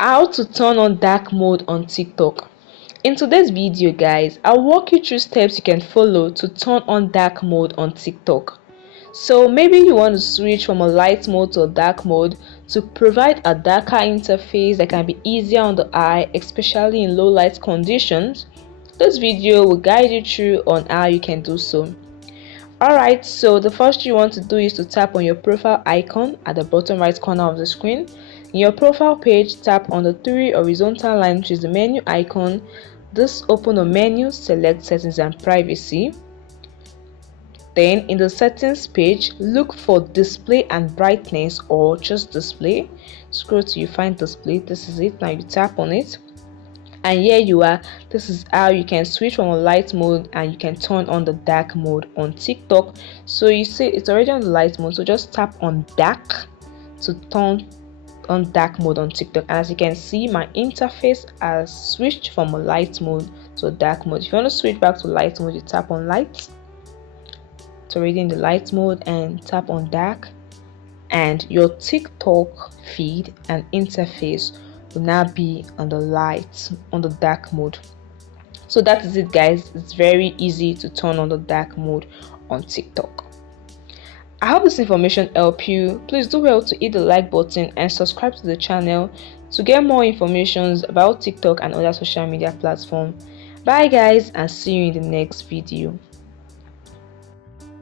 How to turn on dark mode on TikTok. In today's video guys, I'll walk you through steps you can follow to turn on dark mode on TikTok. So maybe you want to switch from a light mode to a dark mode to provide a darker interface that can be easier on the eye, especially in low light conditions. This video will guide you through on how you can do so. Alright, so the first you want to do is to tap on your profile icon at the bottom right corner of the screen. In your profile page, tap on the three horizontal lines, which is the menu icon. This open a menu, select settings and privacy. Then in the settings page, look for display and brightness or just display. Scroll till you find display. This is it. Now you tap on it. And here you are. This is how you can switch from a light mode and you can turn on the dark mode on TikTok. So you see it's already on the light mode, so just tap on dark to turn on dark mode on TikTok. And as you can see, my interface has switched from a light mode to a dark mode. If you want to switch back to light mode, you tap on light. It's already in the light mode, and tap on dark, and your TikTok feed and interface will now be on the dark mode. So that is it guys. It's very easy to turn on the dark mode on TikTok. I hope this information helped you. Please do well to hit the like button and subscribe to the channel to get more information about TikTok and other social media platforms. Bye guys, and see you in the next video.